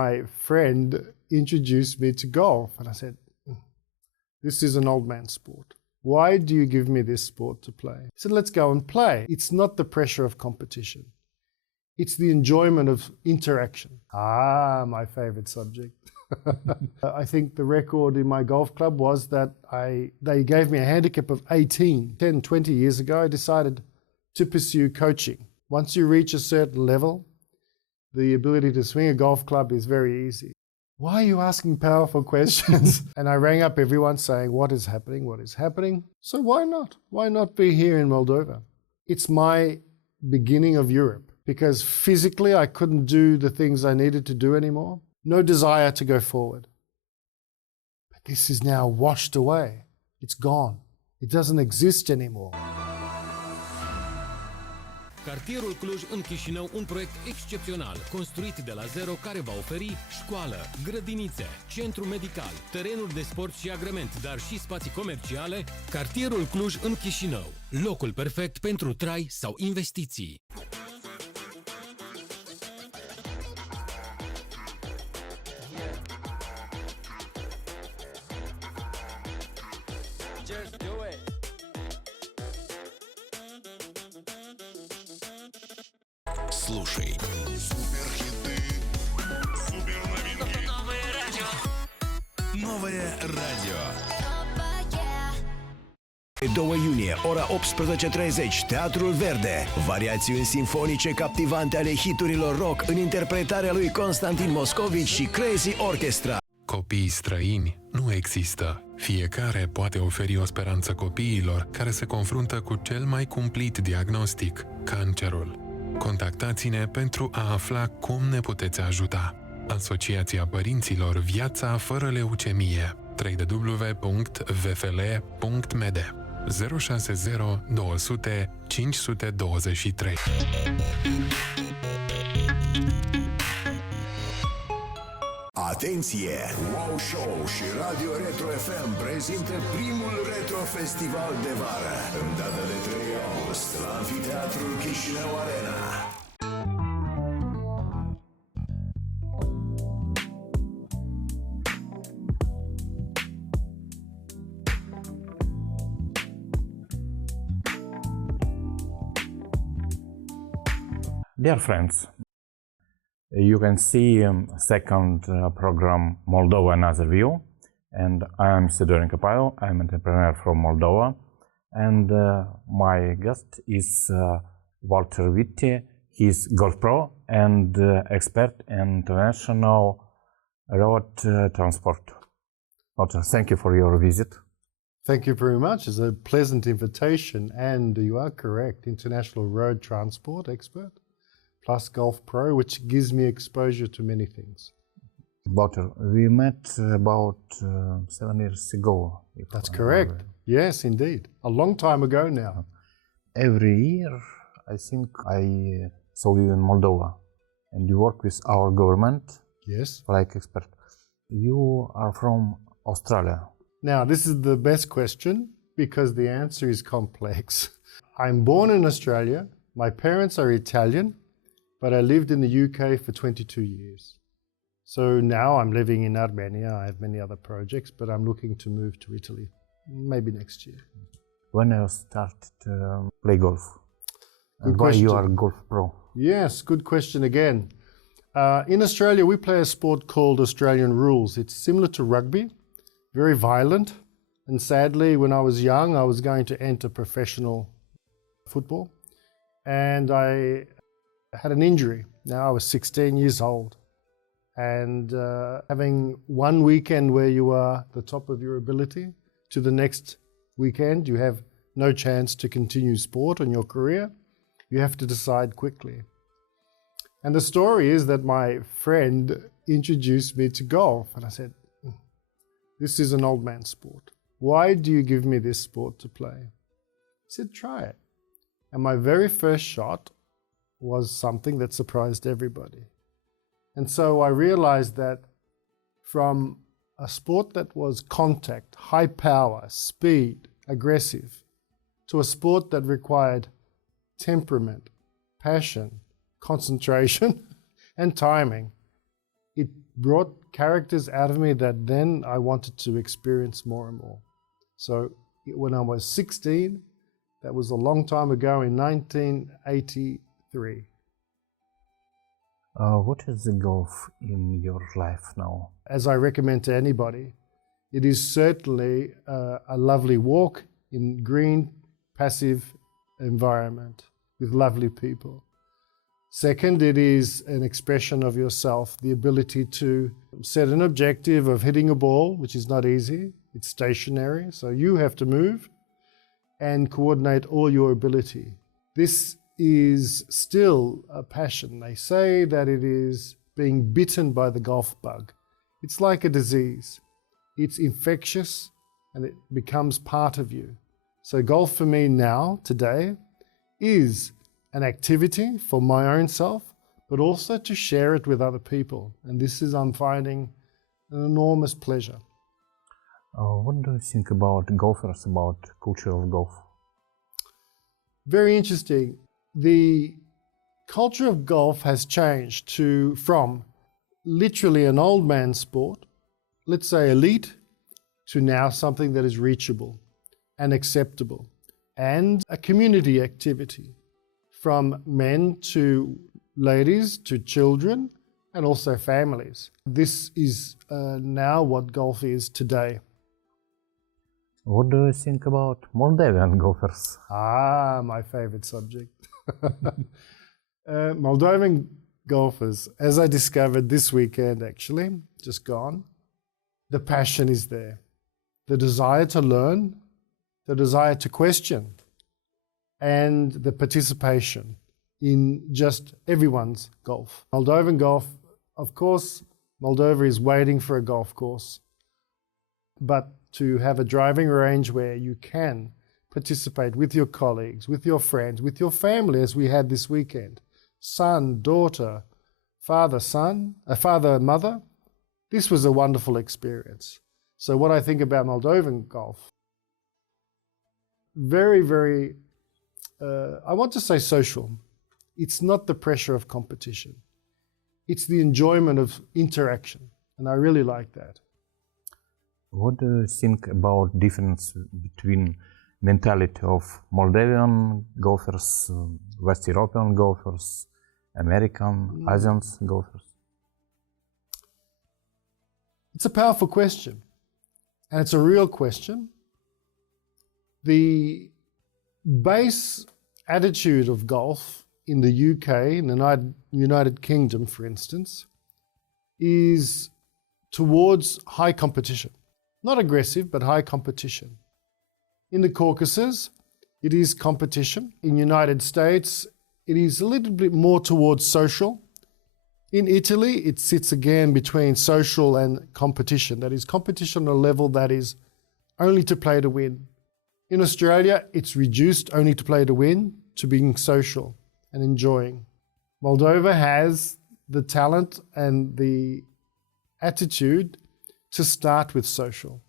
my friend introduced me to golf. And I said, this is an old man's sport. Why do you give me this sport to play? He said, let's go and play. It's not the pressure of competition. It's the enjoyment of interaction. My favorite subject. I think the record in my golf club was that they gave me a handicap of 18. 10, 20 years ago, I decided to pursue coaching. Once you reach a certain level, the ability to swing a golf club is very easy. Why are you asking powerful questions? And I rang up everyone saying, what is happening? What is happening? So why not? Why not be here in Moldova? It's my beginning of Europe because physically I couldn't do the things I needed to do anymore. No desire to go forward. But this is now washed away. It's gone. It doesn't exist anymore. Cartierul Cluj în Chișinău, un proiect excepțional, construit de la zero, care va oferi școală, grădinițe, centru medical, terenuri de sport și agrement, dar și spații comerciale. Cartierul Cluj în Chișinău, locul perfect pentru trai sau investiții. Just do it. Слушай. Суперхиты. Суперновинки. Новое радио. Новое радио. 2 iunie, ora 18:30, Teatrul Verde. Variațiuni simfonice captivante ale hiturilor rock în interpretarea lui Constantin Moscovici și Crazy Orchestra. Copiii străini nu există. Fiecare poate oferi o speranță copiilor care se confruntă cu cel mai cumplit diagnostic, cancerul. Contactați-ne pentru a afla cum ne puteți ajuta. Asociația Părinților Viața fără leucemie. www.vfl.md 060 200 523. Atenție! Wow Show și Radio Retro FM prezintă primul Retro Festival de vară în data de 3 august la Amfiteatrul Chișinău Arena. Dear friends, you can see second program Moldova Another View, and I am Sidorenko Pavel. I am an entrepreneur from Moldova, and my guest is Walter Viti. He's golf pro and expert in international road transport. Walter, thank you for your visit. Thank you very much. It's a pleasant invitation, and you are correct. International road transport expert, plus golf pro, which gives me exposure to many things. Walter, we met about 7 years ago. That's correct. Yes, indeed. A long time ago now. Every year, I think I saw you in Moldova, and you work with our government. Yes. Like expert. You are from Australia. Now, this is the best question because the answer is complex. I'm born in Australia. My parents are Italian, but I lived in the UK for 22 years. So now I'm living in Armenia. I have many other projects, but I'm looking to move to Italy, maybe next year. When you started to play golf? Good why question. You are golf pro? Yes, good question again. In Australia, we play a sport called Australian rules. It's similar to rugby, very violent. And sadly, when I was young, I was going to enter professional football. And I had an injury. Now I was 16 years old. And having one weekend where you are the top of your ability, to the next weekend you have no chance to continue sport and your career. You have to decide quickly. And the story is that my friend introduced me to golf. And I said, this is an old man's sport. Why do you give me this sport to play? He said, try it. And my very first shot was something that surprised everybody. And so I realized that from a sport that was contact, high power, speed, aggressive, to a sport that required temperament, passion, concentration, and timing, it brought characters out of me that then I wanted to experience more and more. So when I was 16, that was a long time ago in 1983. What is the golf in your life now? As I recommend to anybody, it is certainly a lovely walk in green, passive environment with lovely people. Second, it is an expression of yourself, the ability to set an objective of hitting a ball, which is not easy. It's stationary, so you have to move and coordinate all your ability. This is still a passion. They say that it is being bitten by the golf bug. It's like a disease. It's infectious and it becomes part of you. So golf for me now, today, is an activity for my own self, but also to share it with other people. And this is, I'm finding, an enormous pleasure. What do you think about golfers, about culture of golf? Very interesting. The culture of golf has changed from literally an old man's sport, let's say elite, to now something that is reachable and acceptable, and a community activity, from men to ladies to children and also families. This is now what golf is today. What do you think about Moldavian golfers? My favorite subject. Moldovan golfers, as I discovered this weekend actually, just gone, the passion is there. The desire to learn, the desire to question, and the participation in just everyone's golf. Moldovan golf, of course, Moldova is waiting for a golf course, but to have a driving range where you can participate with your colleagues, with your friends, with your family, as we had this weekend, son, daughter, father, mother, this was a wonderful experience. So what I think about Moldovan golf, very, very, I want to say social. It's not the pressure of competition. It's the enjoyment of interaction. And I really like that. What do you think about difference between mentality of Moldavian golfers, West European golfers, American, Asian golfers? It's a powerful question. And it's a real question. The base attitude of golf in the UK, in the United Kingdom, for instance, is towards high competition. Not aggressive, but high competition. In the Caucasus, it is competition. In the United States, it is a little bit more towards social. In Italy, it sits again between social and competition. That is competition on a level that is only to play to win. In Australia, it's reduced only to play to win, to being social and enjoying. Moldova has the talent and the attitude to start with social,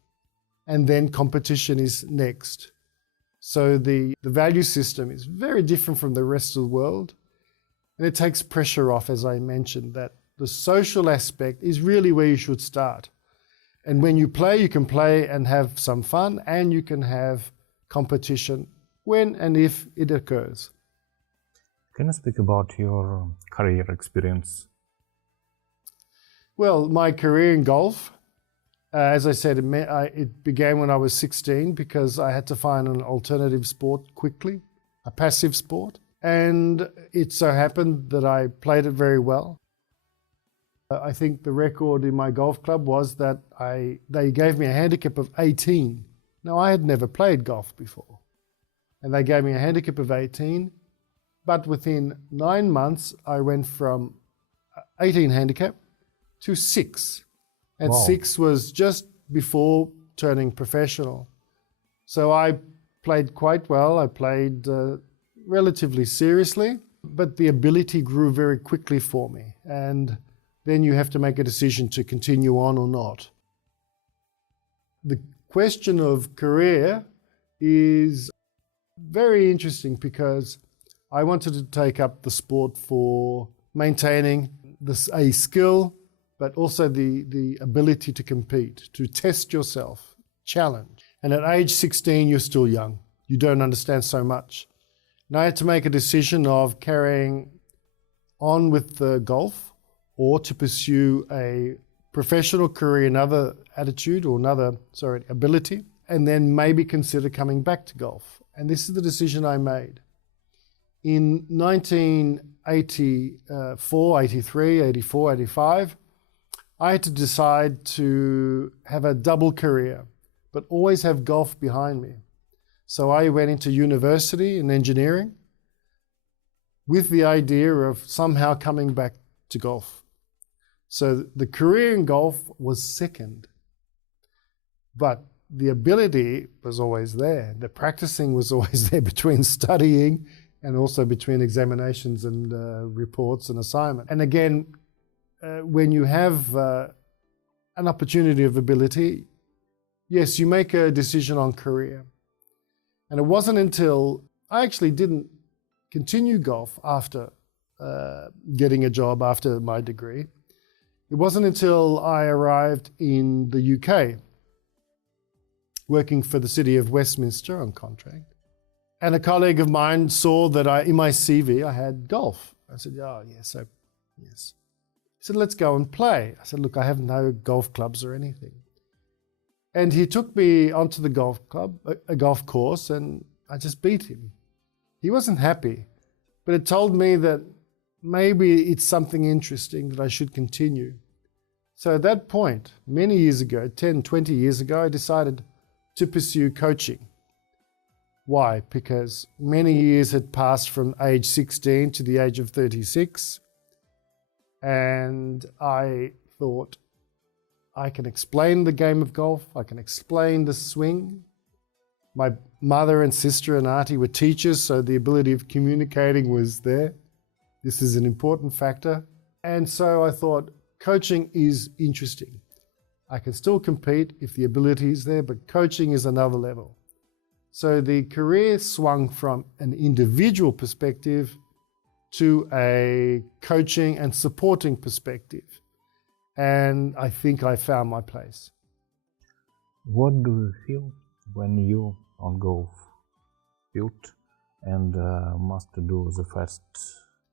and then competition is next. So the value system is very different from the rest of the world, and it takes pressure off, as I mentioned, that the social aspect is really where you should start. And when you play, you can play and have some fun, and you can have competition when and if it occurs. Can you speak about your career experience? Well, my career in golf, as I said, it began when I was 16 because I had to find an alternative sport quickly, a passive sport. And it so happened that I played it very well. I think the record in my golf club was that they gave me a handicap of 18. Now, I had never played golf before. And they gave me a handicap of 18. But within 9 months, I went from 18 handicap to 6. And Wow. 6 was just before turning professional. So I played quite well. I played relatively seriously, but the ability grew very quickly for me. And then you have to make a decision to continue on or not. The question of career is very interesting because I wanted to take up the sport for maintaining a skill but also the ability to compete, to test yourself, challenge. And at age 16, you're still young. You don't understand so much. And I had to make a decision of carrying on with the golf or to pursue a professional career, another ability, and then maybe consider coming back to golf. And this is the decision I made. In 1984, 83, 84, 85, I had to decide to have a double career, but always have golf behind me. So I went into university in engineering with the idea of somehow coming back to golf. So the career in golf was second, but the ability was always there. The practicing was always there between studying and also between examinations and reports and assignment. And again, when you have an opportunity of ability, yes, you make a decision on career. And it wasn't until I actually didn't continue golf after getting a job after my degree. It wasn't until I arrived in the UK, working for the city of Westminster on contract. And a colleague of mine saw that in my CV I had golf. I said, oh, yes. Yes. He said, let's go and play. I said, look, I have no golf clubs or anything. And he took me onto the golf club, a golf course, and I just beat him. He wasn't happy, but it told me that maybe it's something interesting that I should continue. So at that point, many years ago, 10, 20 years ago, I decided to pursue coaching. Why? Because many years had passed from age 16 to the age of 36, and I thought, I can explain the game of golf, I can explain the swing. My mother and sister and auntie were teachers, so the ability of communicating was there. This is an important factor. And so I thought, coaching is interesting. I can still compete if the ability is there, but coaching is another level. So the career swung from an individual perspective to a coaching and supporting perspective. And I think I found my place. What do you feel when you on golf field and must do the first?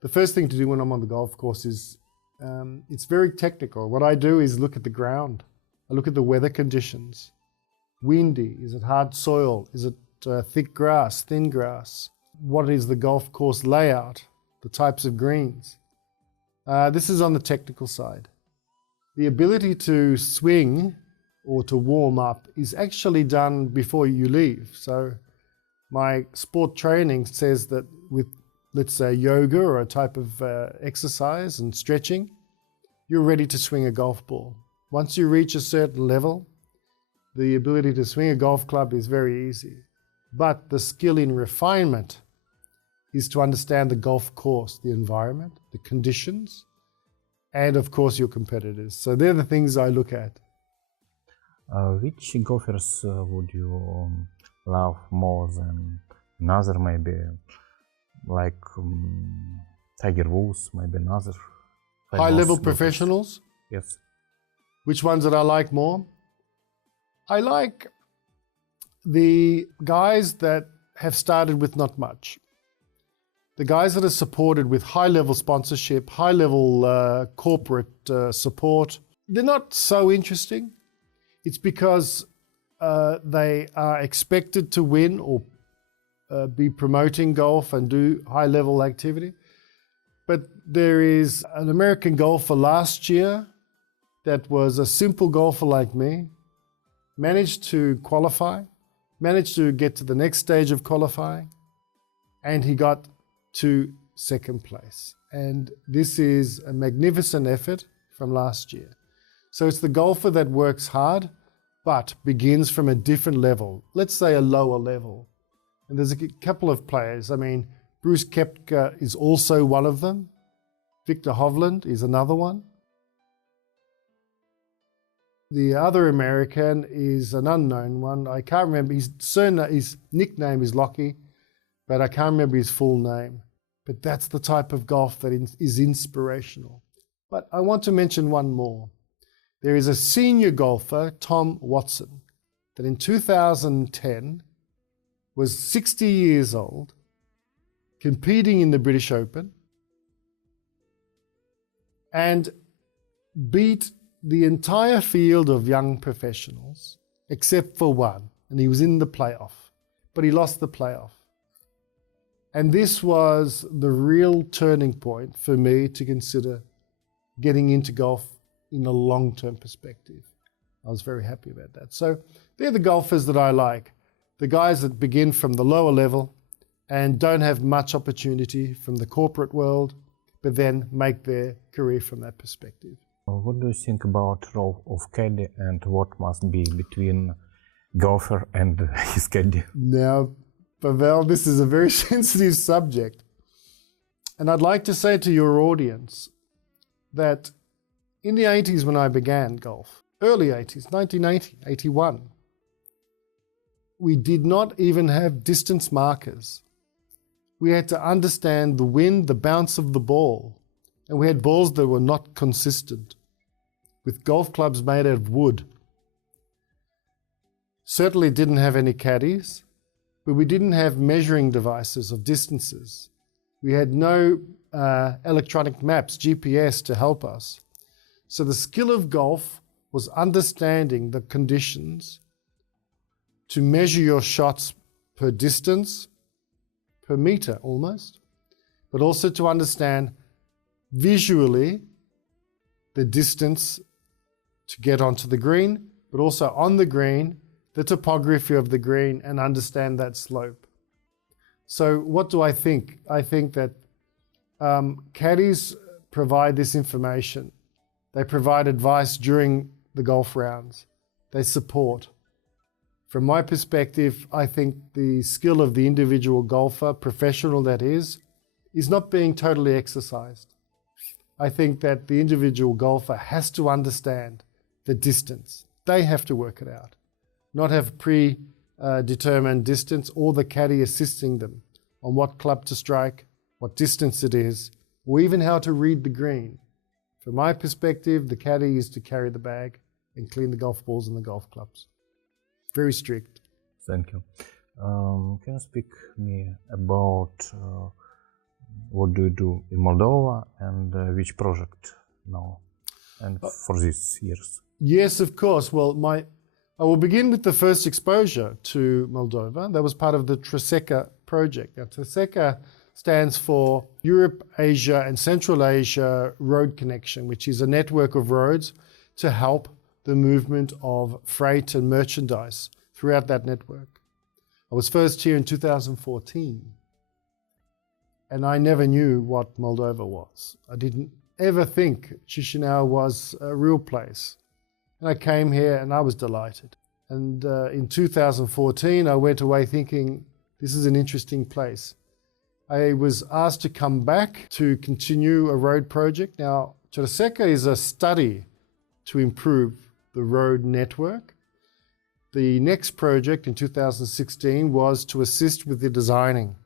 The first thing to do when I'm on the golf course is, it's very technical. What I do is look at the ground. I look at the weather conditions. Windy, is it hard soil? Is it thick grass, thin grass? What is the golf course layout? The types of greens. This is on the technical side. The ability to swing or to warm up is actually done before you leave. So my sport training says that with, let's say, yoga or a type of exercise and stretching, you're ready to swing a golf ball. Once you reach a certain level, the ability to swing a golf club is very easy. But the skill in refinement is to understand the golf course, the environment, the conditions, and of course your competitors. So they're the things I look at. Which golfers would you love more than another, maybe like Tiger Woods, maybe another? High-level professionals? Yes. Which ones that I like more? I like the guys that have started with not much. The guys that are supported with high-level sponsorship, high-level corporate support, they're not so interesting. It's because they are expected to win or be promoting golf and do high-level activity. But there is an American golfer last year that was a simple golfer like me, managed to qualify, managed to get to the next stage of qualifying, and he got to second place. And this is a magnificent effort from last year. So it's the golfer that works hard, but begins from a different level, let's say a lower level. And there's a couple of players. I mean, Bruce Koepka is also one of them. Victor Hovland is another one. The other American is an unknown one. I can't remember. His nickname is Lockie, but I can't remember his full name. But that's the type of golf that is inspirational. But I want to mention one more. There is a senior golfer, Tom Watson, that in 2010 was 60 years old, competing in the British Open, and beat the entire field of young professionals, except for one, and he was in the playoff, but he lost the playoff. And this was the real turning point for me to consider getting into golf in a long-term perspective. I was very happy about that. So they're the golfers that I like, the guys that begin from the lower level and don't have much opportunity from the corporate world, but then make their career from that perspective. What do you think about role of caddy and what must be between golfer and his caddy? Now, Pavel, this is a very sensitive subject. And I'd like to say to your audience that in the 80s when I began golf, early 80s, 1980, 81, we did not even have distance markers. We had to understand the wind, the bounce of the ball, and we had balls that were not consistent, with golf clubs made out of wood. Certainly didn't have any caddies, but we didn't have measuring devices of distances. We had no electronic maps, GPS, to help us. So the skill of golf was understanding the conditions to measure your shots per distance, per meter almost, but also to understand visually the distance to get onto the green, but also on the green, the topography of the green, and understand that slope. So what do I think? I think that caddies provide this information. They provide advice during the golf rounds. They support. From my perspective, I think the skill of the individual golfer, professional that is not being totally exercised. I think that the individual golfer has to understand the distance. They have to work it out, not have predetermined distance or the caddy assisting them on what club to strike, what distance it is, or even how to read the green. From my perspective, the caddy is to carry the bag and clean the golf balls and the golf clubs. Very strict. Thank you. Can you speak me about what do you do in Moldova and which project now and for these years? Yes, of course. Well, I will begin with the first exposure to Moldova. That was part of the Treseca project. Now, Treseca stands for Europe, Asia, and Central Asia Road Connection, which is a network of roads to help the movement of freight and merchandise throughout that network. I was first here in 2014, and I never knew what Moldova was. I didn't ever think Chisinau was a real place. And I came here and I was delighted. And in 2014, I went away thinking, this is an interesting place. I was asked to come back to continue a road project. Now, Treseca is a study to improve the road network. The next project in 2016 was to assist with the designing,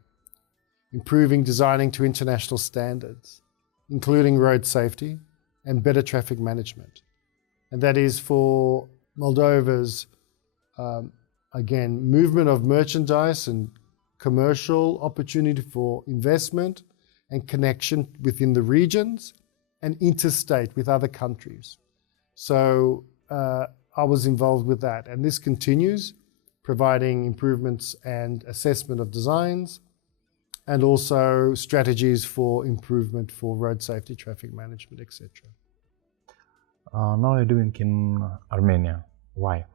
improving designing to international standards, including road safety and better traffic management. And that is for Moldova's, again, movement of merchandise and commercial opportunity for investment and connection within the regions and interstate with other countries. So I was involved with that. And this continues, providing improvements and assessment of designs and also strategies for improvement for road safety, traffic management, etc. Now you're doing in Armenia. Why?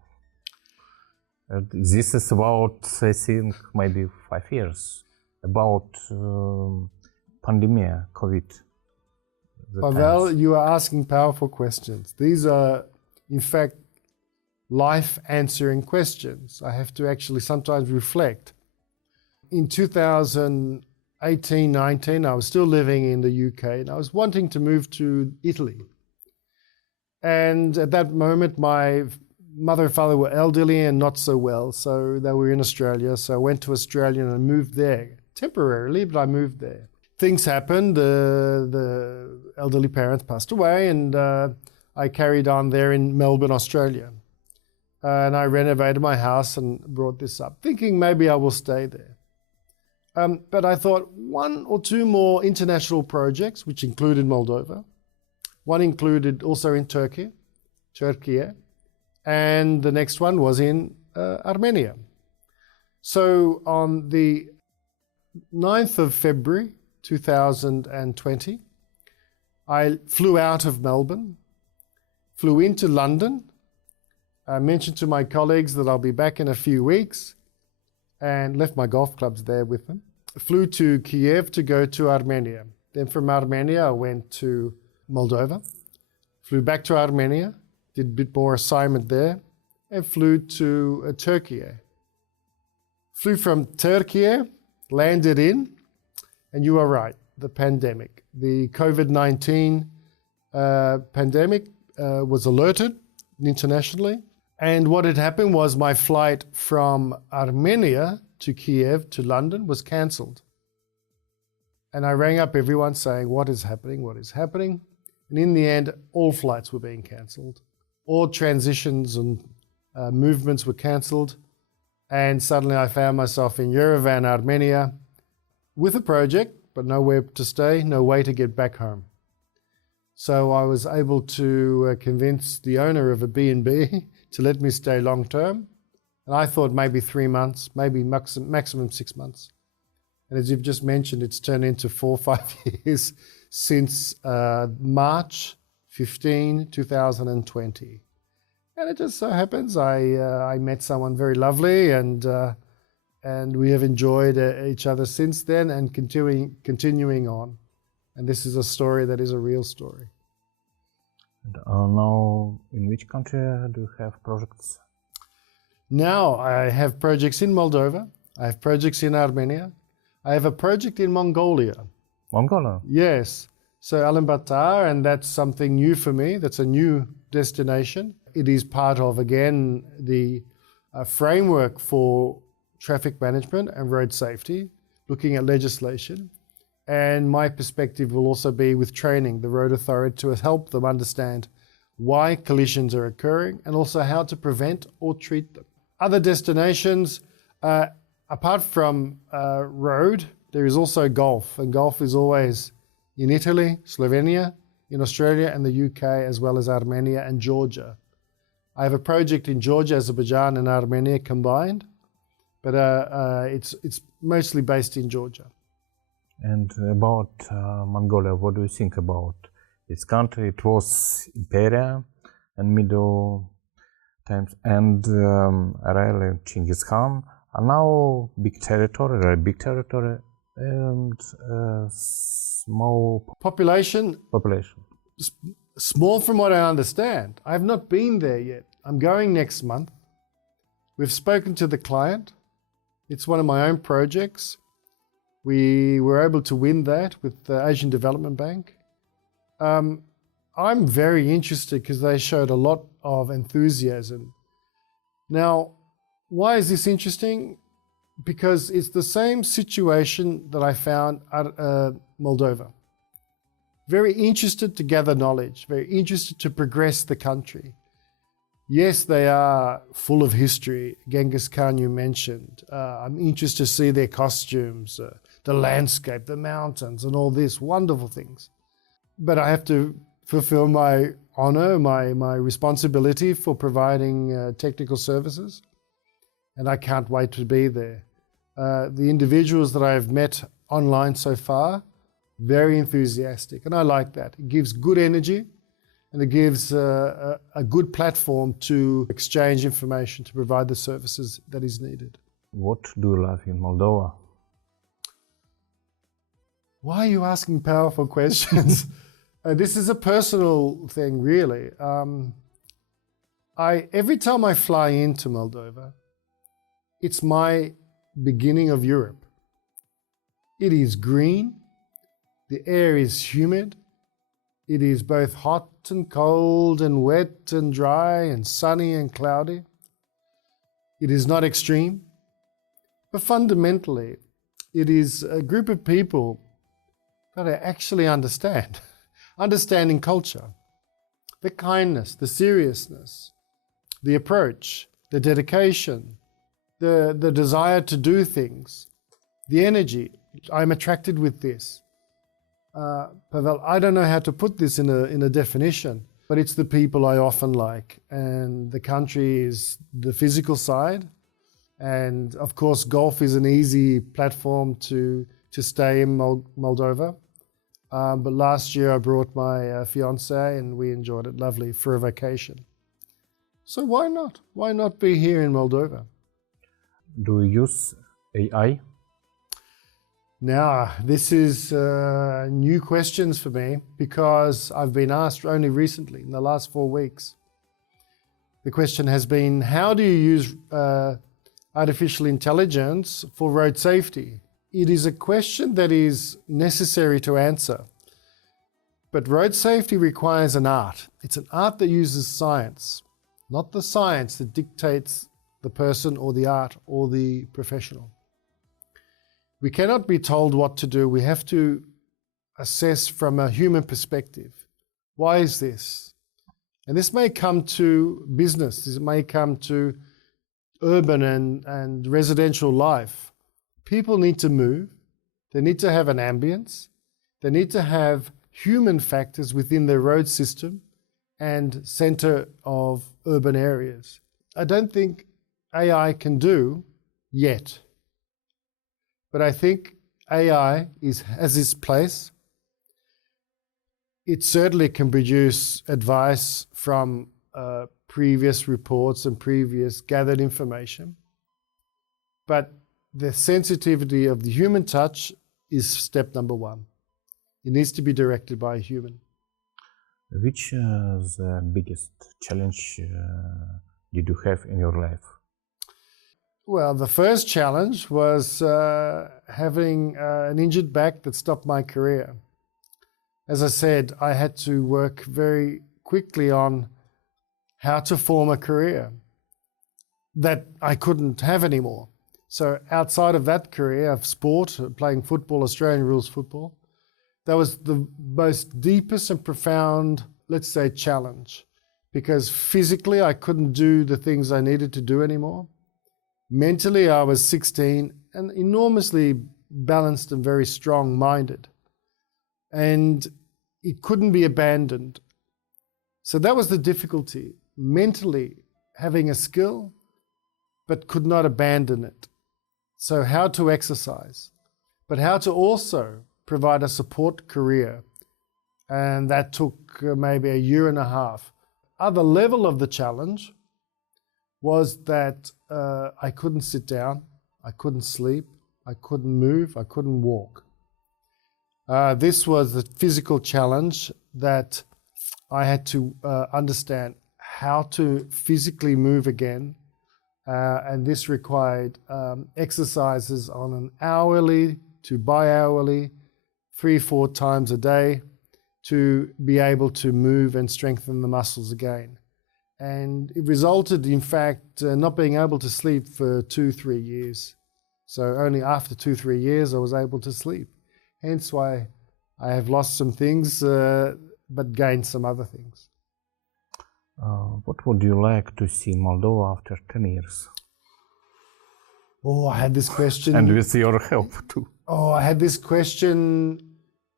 This is about, I think, maybe 5 years, about pandemic, COVID. Pavel, you are asking powerful questions. These are, in fact, life-answering questions. I have to actually sometimes reflect. In 2018-19, I was still living in the UK, and I was wanting to move to Italy. And at that moment, my mother and father were elderly and not so well, so they were in Australia. So I went to Australia and moved there temporarily, but I moved there. things happened. The elderly parents passed away, and I carried on there in Melbourne, Australia. And I renovated my house and brought this up, thinking maybe I will stay there. But I thought one or two more international projects, which included Moldova. One included also in Turkey, and the next one was in Armenia. So on the 9th of February 2020, I flew out of Melbourne, flew into London. I mentioned to my colleagues that I'll be back in a few weeks and left my golf clubs there with them. Flew to Kiev to go to Armenia. Then from Armenia, I went to Moldova, flew back to Armenia, did a bit more assignment there, and flew to Turkey. Flew from Turkey, landed in, and you are right, the pandemic. The COVID-19 pandemic was alerted internationally. And what had happened was my flight from Armenia to Kiev to London was cancelled. And I rang up everyone saying, what is happening? What is happening? And in the end, all flights were being cancelled. All transitions and movements were cancelled. And suddenly I found myself in Yerevan, Armenia, with a project, but nowhere to stay, no way to get back home. So I was able to convince the owner of a B&B to let me stay long term. And I thought maybe 3 months, maybe maximum 6 months. And as you've just mentioned, it's turned into 4 or 5 years since March 15, 2020. And it just so happens I met someone very lovely, and we have enjoyed each other since then and continuing on. And this is a story that is a real story. And now, in which country do you have projects? Now I have projects in Moldova. I have projects in Armenia. I have a project in Mongolia. Mongolia? Yes. So Ulaanbaatar, and that's something new for me. That's a new destination. It is part of, again, the framework for traffic management and road safety, looking at legislation. And my perspective will also be with training the road authority to help them understand why collisions are occurring and also how to prevent or treat them. Other destinations, apart from road, there is also golf. And golf is always in Italy, Slovenia, in Australia and the UK, as well as Armenia and Georgia. I have a project in Georgia, Azerbaijan and Armenia combined, but it's mostly based in Georgia. And about Mongolia, what do you think about its country? It was Imperial and Middle times, and really Genghis Khan are now big territory, and small population. Small from what I understand. I have not been there yet. I'm going next month. We've spoken to the client. It's one of my own projects. We were able to win that with the Asian Development Bank. I'm very interested because they showed a lot of enthusiasm. Now, why is this interesting? Because it's the same situation that I found at Moldova. Very interested to gather knowledge, very interested to progress the country. Yes, they are full of history. Genghis Khan, you mentioned. I'm interested to see their costumes, the landscape, the mountains, and all these wonderful things. But I have to fulfill my honor, my responsibility for providing technical services, and I can't wait to be there. The individuals that I've met online so far, very enthusiastic, and I like that. It gives good energy, and it gives a good platform to exchange information, to provide the services that is needed. What do you love in Moldova? Why are you asking powerful questions? This is a personal thing, really. Every time I fly into Moldova, it's my beginning of Europe. It is green, the air is humid, it is both hot and cold and wet and dry and sunny and cloudy. It is not extreme, but fundamentally, it is a group of people got to actually understand. Understanding culture, the kindness, the seriousness, the approach, the dedication, the desire to do things, the energy. I'm attracted with this. Pavel, I don't know how to put this in a definition, but it's the people I often like. And the country is the physical side. And of course, golf is an easy platform to stay in Moldova. But last year I brought my fiance and we enjoyed it lovely for a vacation. So why not? Why not be here in Moldova? Do you use AI? Now, this is new questions for me because I've been asked only recently, in the last 4 weeks. The question has been, how do you use artificial intelligence for road safety? It is a question that is necessary to answer. But road safety requires an art. It's an art that uses science, not the science that dictates the person or the art or the professional. We cannot be told what to do. We have to assess from a human perspective. Why is this? And this may come to business. This may come to urban and residential life. People need to move. They need to have an ambience. They need to have human factors within their road system and center of urban areas. I don't think AI can do yet. But I think AI has its place. It certainly can produce advice from previous reports and previous gathered information. But the sensitivity of the human touch is step number one. It needs to be directed by a human. Which the biggest challenge did you have in your life? Well, the first challenge was having an injured back that stopped my career. As I said, I had to work very quickly on how to form a career that I couldn't have anymore. So outside of that career of sport, playing football, Australian rules football, that was the most deepest and profound, let's say, challenge. Because physically I couldn't do the things I needed to do anymore. Mentally, I was 16 and enormously balanced and very strong-minded. And it couldn't be abandoned. So that was the difficulty. Mentally, having a skill, but could not abandon it. So how to exercise, but how to also provide a support career. And that took maybe a year and a half. Other level of the challenge was that I couldn't sit down, I couldn't sleep, I couldn't move, I couldn't walk. This was the physical challenge that I had to understand how to physically move again. And this required exercises on an hourly to bi-hourly, 3-4 times a day to be able to move and strengthen the muscles again. And it resulted, in fact, not being able to sleep for 2-3 years. So only after 2-3 years I was able to sleep. Hence why I have lost some things, but gained some other things. What would you like to see in Moldova after 10 years? Oh, I had this question. And with your help too. Oh, I had this question,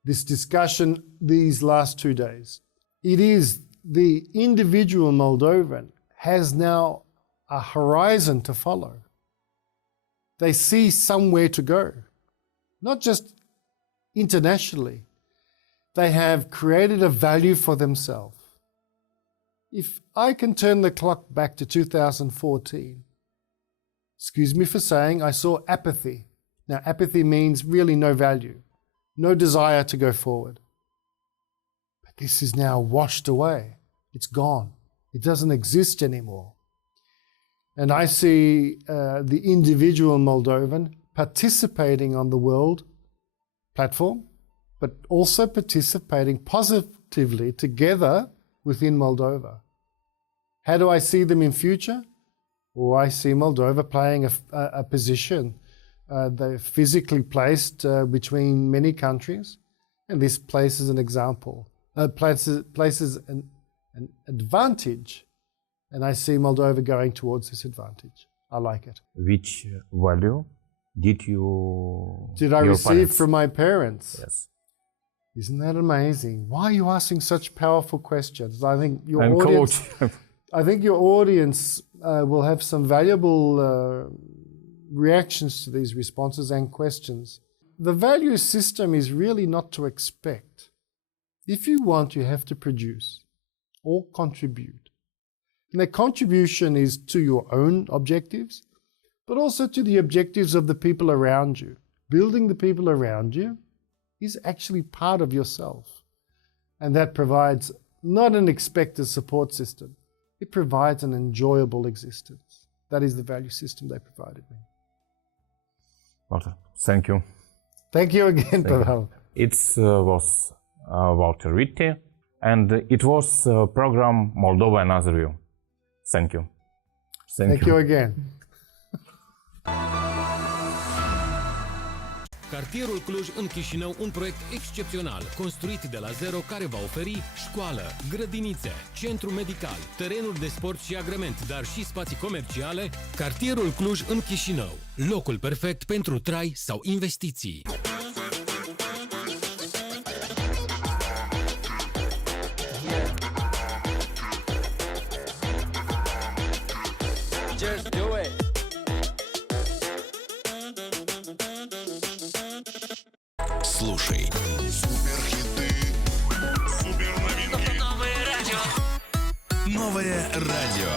this discussion these last 2 days. It is the individual Moldovan has now a horizon to follow. They see somewhere to go, not just internationally. They have created a value for themselves. If I can turn the clock back to 2014, excuse me for saying, I saw apathy. Now, apathy means really no value, no desire to go forward. But this is now washed away. It's gone. It doesn't exist anymore. And I see the individual Moldovan participating on the world platform, but also participating positively together within Moldova. How do I see them in future? Well, I see Moldova playing a position. They're physically placed between many countries, And this places an example, places an advantage. And I see Moldova going towards this advantage. I like it. Which value did I your receive parents? from my parents? Yes. Isn't that amazing? Why are you asking such powerful questions? I think your I'm audience, coach. I think your audience will have some valuable reactions to these responses and questions. The value system is really not to expect. If you want, you have to produce or contribute. And the contribution is to your own objectives, but also to the objectives of the people around you. Building the people around you is actually part of yourself. And that provides not an expected support system. It provides an enjoyable existence. That is the value system they provided me. Walter, thank you. Thank you again, Pavel. It was Walter Viti, and it was program Moldova Another View. Thank you. Thank you again. Cartierul Cluj în Chișinău, un proiect excepțional, construit de la zero, care va oferi școală, grădinițe, centru medical, terenuri de sport și agrement, dar și spații comerciale. Cartierul Cluj în Chișinău, locul perfect pentru trai sau investiții. Just do it. Слушай. Суперхиты, супер новинки. Новое радио.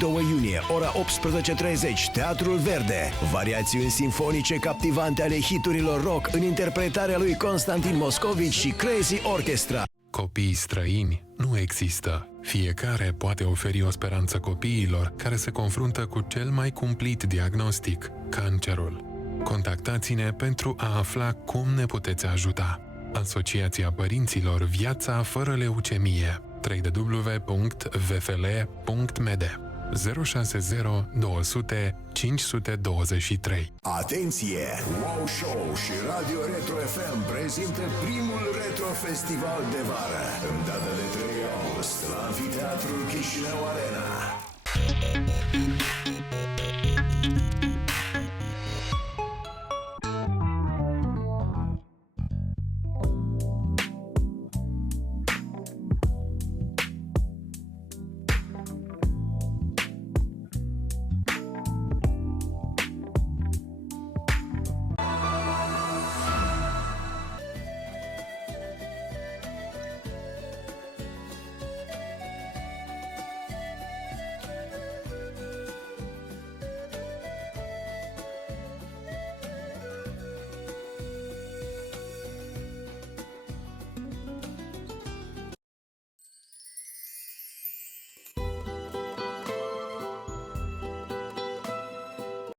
2 iunie, ora 18:30, Teatrul Verde. Variațiuni simfonice captivante ale hiturilor rock în interpretarea lui Constantin Moscovici și Crazy Orchestra. Copiii străini nu există. Fiecare poate oferi o speranță copiilor care se confruntă cu cel mai cumplit diagnostic, cancerul. Contactați-ne pentru a afla cum ne puteți ajuta. Asociația Părinților Viața fără leucemie. www.vfl.md 060 200 523. Atenție! Wow Show și Radio Retro FM prezintă primul Retro Festival de vară în data de 3 august la Amfiteatrul Chișinău Arena.